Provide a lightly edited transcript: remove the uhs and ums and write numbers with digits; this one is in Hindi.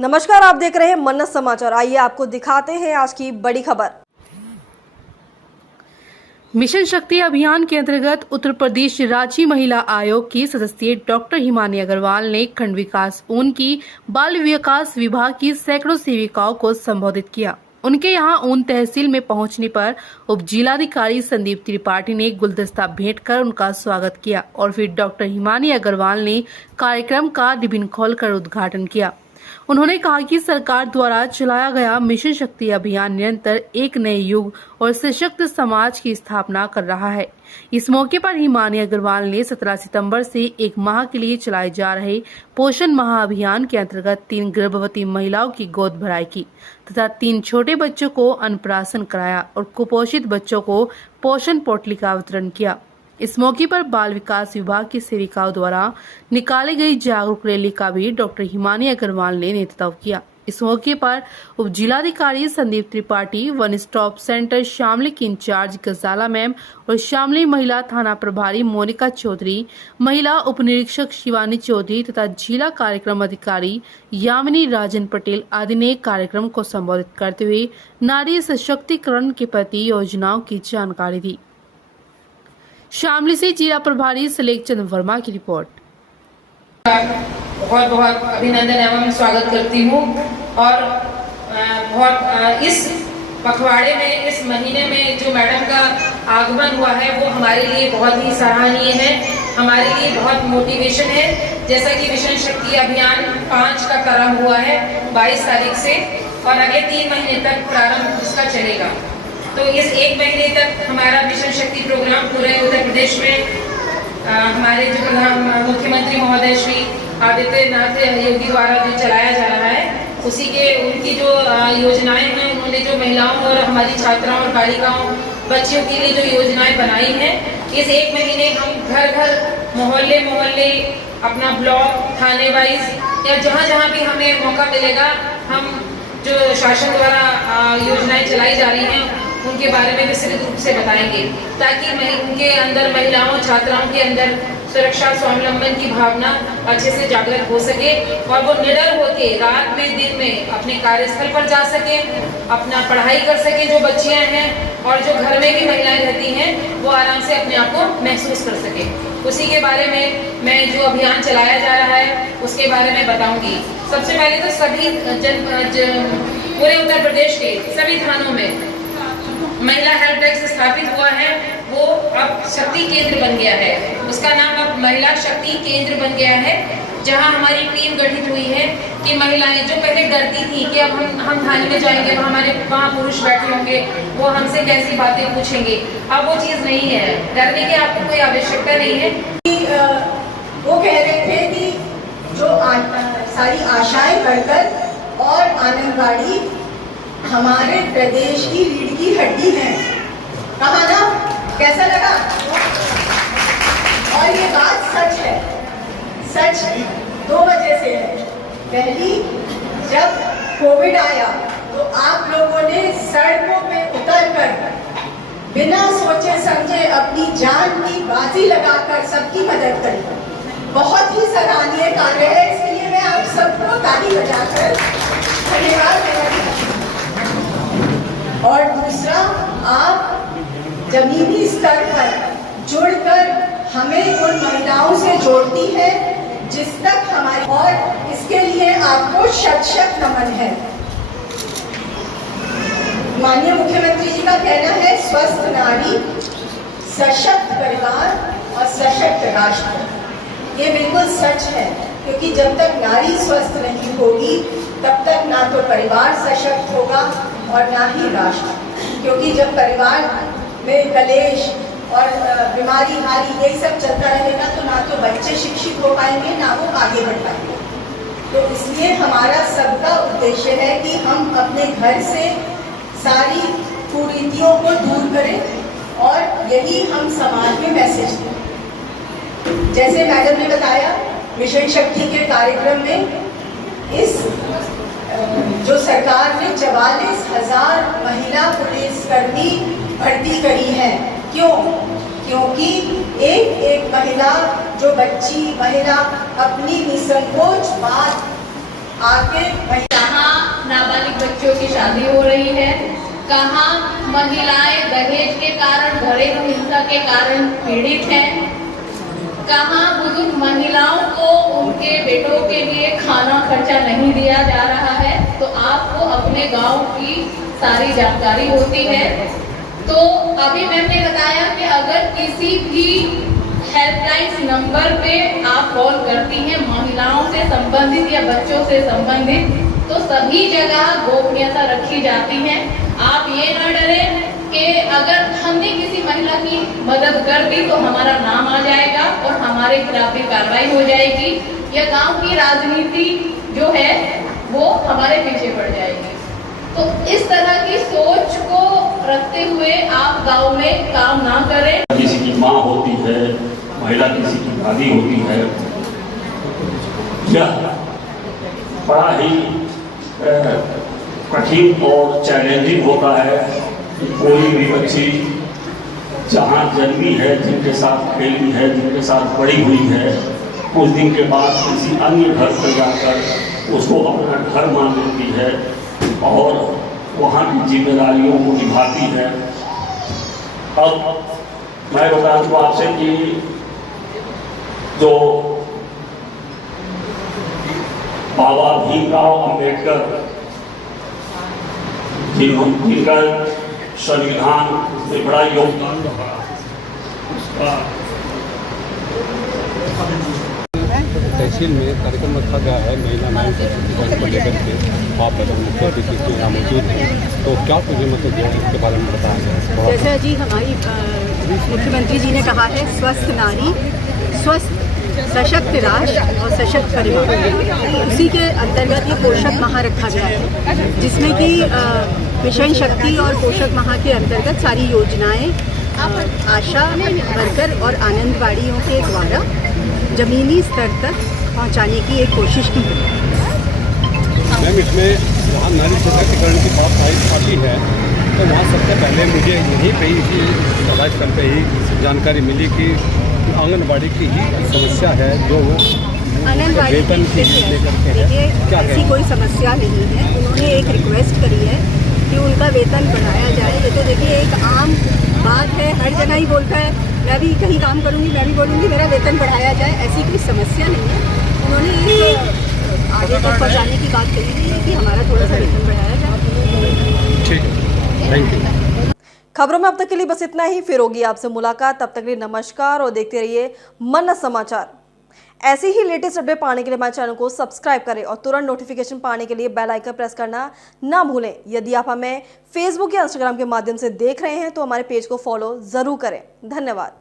नमस्कार, आप देख रहे हैं मन्नत समाचार। आइए आपको दिखाते हैं आज की बड़ी खबर। मिशन शक्ति अभियान के अंतर्गत उत्तर प्रदेश राज्य महिला आयोग की सदस्य डॉक्टर हिमानी अग्रवाल ने खंड विकास ऊन की बाल विकास विभाग की सैकड़ों सेविकाओं को संबोधित किया। उनके यहां ऊन तहसील में पहुंचने पर उप जिलाधिकारी संदीप त्रिपाठी ने गुलदस्ता भेंट कर उनका स्वागत किया और फिर डॉक्टर हिमानी अग्रवाल ने कार्यक्रम का रिबन खोलकर उद्घाटन किया। उन्होंने कहा कि सरकार द्वारा चलाया गया मिशन शक्ति अभियान निरंतर एक नए युग और सशक्त समाज की स्थापना कर रहा है। इस मौके पर हिमानी अग्रवाल ने 17 सितंबर से एक माह के लिए चलाए जा रहे पोषण माह अभियान के अंतर्गत 3 गर्भवती महिलाओं की गोद भराई की तथा 3 छोटे बच्चों को अन्नप्राशन कराया और कुपोषित बच्चों को पोषण पोटली का वितरण किया। इस मौके पर बाल विकास विभाग की सेविकाओं द्वारा निकाली गई जागरूक रैली का भी डॉक्टर हिमानी अग्रवाल ने नेतृत्व किया। इस मौके पर उप जिलाधिकारी Sandeep Tripathi, one stop centre Shamli की इंचार्ज गजाला मैम और शामली महिला थाना प्रभारी मोनिका चौधरी, महिला उप निरीक्षक शिवानी चौधरी तथा जिला कार्यक्रम अधिकारी यामिनी राजन पटेल आदि ने कार्यक्रम को संबोधित करते हुए नारी सशक्तिकरण के प्रति योजनाओं की जानकारी दी। शामली से जिला प्रभारी सलेख चंद्र वर्मा की रिपोर्ट। बहुत बहुत अभिनंदन एवं स्वागत करती हूँ और बहुत इस पखवाड़े में, इस महीने में जो मैडम का आगमन हुआ है वो हमारे लिए बहुत ही सराहनीय है, हमारे लिए बहुत मोटिवेशन है। जैसा कि मिशन शक्ति अभियान 5 का प्रारंभ हुआ है 22 तारीख से और अगले 3 महीने तक प्रारंभ इसका चलेगा। तो इस 1 महीने तक हमारा मिशन शक्ति प्रोग्राम पूरे उत्तर प्रदेश में हमारे जो मुख्यमंत्री महोदय श्री आदित्यनाथ योगी द्वारा जो चलाया जा रहा है, उसी के उनकी जो योजनाएं हैं, उन्होंने जो महिलाओं और हमारी छात्राओं और बालिकाओं बच्चियों के लिए जो योजनाएं बनाई हैं, इस 1 महीने हम घर घर, मोहल्ले मोहल्ले, अपना ब्लॉक, थाने वाइज या जहाँ जहाँ भी हमें मौका मिलेगा, हम जो शासन द्वारा योजनाएं चलाई जा रही हैं उनके बारे में विस्तृत रूप से बताएंगे, ताकि उनके अंदर, महिलाओं छात्राओं के अंदर सुरक्षा स्वावलंबन की भावना अच्छे से जागृत हो सके और वो निडर होके रात में दिन में अपने कार्यस्थल पर जा सके, अपना पढ़ाई कर सके जो बच्चियां हैं, और जो घर में भी महिलाएं रहती हैं वो आराम से अपने आप को महसूस कर सके। उसी के बारे में मैं जो अभियान चलाया जा रहा है उसके बारे में बताऊंगी। सबसे पहले तो सभी पूरे उत्तर प्रदेश के सभी थानों में महिला हेल्प डेस्क स्थापित हुआ है, वो अब शक्ति केंद्र बन गया है। उसका नाम अब महिला शक्ति केंद्र बन गया है, जहां हमारी टीम गठित हुई है कि महिलाएं जो पहले डरती थी कि अब हम थाने में जाएंगे तो हमारे वहाँ पुरुष बैठे होंगे, वो हमसे कैसी बातें पूछेंगे, अब वो चीज़ नहीं है, डरने की आपको कोई आवश्यकता नहीं है। वो कह रहे थे कि जो सारी आशाएं बढ़कर और आंगनबाड़ी हमारे प्रदेश की रीढ़ की हड्डी है। कहा ना, कैसा लगा? और ये बात सच है। सच 2 वजह से है। पहली, जब कोविड आया तो आप लोगों ने सड़कों पे उतरकर बिना सोचे समझे अपनी जान की बाजी लगाकर सबकी मदद करी। बहुत ही सराहनीय कार्य है, इसके लिए मैं आप सबको ताली बजाकर धन्यवाद देना चाहती हूँ। और दूसरा, आप जमीनी स्तर पर जुड़कर हमें उन महिलाओं से जोड़ती है जिस तक हमारी, और इसके लिए आपको शत शत नमन है। माननीय मुख्यमंत्री जी का कहना है स्वस्थ नारी, सशक्त परिवार और सशक्त राष्ट्र। ये बिल्कुल सच है, क्योंकि जब तक नारी स्वस्थ नहीं होगी तब तक ना तो परिवार सशक्त होगा और ना ही राष्ट्र। क्योंकि जब परिवार में कलेश और बीमारी हारी यही सब चलता रहेगा तो ना तो बच्चे शिक्षित हो पाएंगे, ना वो आगे बढ़ पाएंगे। तो इसलिए हमारा सबका उद्देश्य है कि हम अपने घर से सारी कुरीतियों को दूर करें और यही हम समाज में मैसेज दें। जैसे मैडम ने बताया, मिशन शक्ति के कार्यक्रम में इस जो सरकार ने 44,000 महिला पुलिसकर्मी भर्ती करी है। क्यों? क्योंकि एक एक महिला, जो बच्ची महिला अपनी निसंकोच बात आके महिला की शादी हो रही है, कहाँ महिलाएं दहेज के कारण, घरेलू हिंसा के कारण पीड़ित हैं, कहाँ बुजुर्ग महिलाओं को उनके बेटों के लिए खाना खर्चा नहीं दिया जा रहा है। तो आपको अपने गांव की सारी जानकारी होती है। तो अभी मैम ने बताया कि अगर किसी भी हेल्पलाइन नंबर पे आप कॉल करती हैं महिलाओं से संबंधित या बच्चों से संबंधित, तो सभी जगह गोपनीयता रखी जाती है। आप ये न डरें कि अगर हमने किसी महिला की मदद कर दी तो हमारा नाम आ जाएगा और हमारे खिलाफ भी कार्रवाई हो जाएगी, या गांव की राजनीति जो है वो हमारे पीछे पड़ जाएगी। तो इस तरह की सोच को रखते हुए आप गांव में काम ना करें। किसी की माँ होती है, महिला किसी की दादी होती है, यह बड़ा ही कठिन और चैलेंजिंग होता है कि कोई भी बच्ची जहाँ जन्मी है, जिनके साथ खेली है, जिनके साथ बड़ी हुई है, कुछ दिन के बाद किसी अन्य घर पर जाकर उसको अपना घर मान लेती है और वहाँ की जिम्मेदारियों को निभाती है। अब मैं बता दूँ आपसे कि जो बाबा भीमराव अंबेडकर जिनका संविधान में बड़ा योगदान रहा, उसका तहसील में कार्यक्रम रखा गया है महिला न्याय सशक्तिकरण को लेकर के। आप मुख्य अतिथि के यहाँ मौजूद हैं, तो क्या कुछ मतलब जो इसके बारे में बताया जाए? जैसा जी हमारी मुख्यमंत्री जी ने कहा है, स्वस्थ नारी स्वस्थ सशक्त राष्ट्र और सशक्त परिवार, उसी के अंतर्गत ये पोषक माह रखा गया है, जिसमें कि मिशन शक्ति और पोषक माह के अंतर्गत सारी योजनाएं आशा वर्कर और आंगनबाड़ियों के द्वारा जमीनी स्तर तक पहुंचाने की एक कोशिश की है। मैम, इसमें वहाँ नारी सशक्तिकरण की बात आती है तो वहाँ सबसे पहले मुझे यहीं पे इसी राज्य स्तर पे ही जानकारी मिली कि आंगनबाड़ी की ही समस्या है, जो आंगनबाड़ी वेतन की लेकर के है। क्या ऐसी कोई समस्या नहीं है। उन्होंने एक रिक्वेस्ट करी है कि उनका वेतन बढ़ाया जाए। ये तो देखिए एक आम बात है, हर जगह ही बोलता है, मैं भी कहीं काम करूँगी, मैं भी बोलूँगी मेरा वेतन बढ़ाया जाए। ऐसी कोई समस्या नहीं है। उन्होंने एक आगे तक पहुँचाने की बात कही थी कि हमारा थोड़ा सा वेतन बढ़ाया जाए। ठीक है, थैंक यू। खबरों में अब तक के लिए बस इतना ही। फिर होगी आपसे मुलाकात, तब तक के लिए नमस्कार और देखते रहिए मन्ना समाचार। ऐसे ही लेटेस्ट अपडेट पाने के लिए हमारे चैनल को सब्सक्राइब करें और तुरंत नोटिफिकेशन पाने के लिए बेल आइकन प्रेस करना ना भूलें। यदि आप हमें फेसबुक या इंस्टाग्राम के माध्यम से देख रहे हैं तो हमारे पेज को फॉलो जरूर करें। धन्यवाद।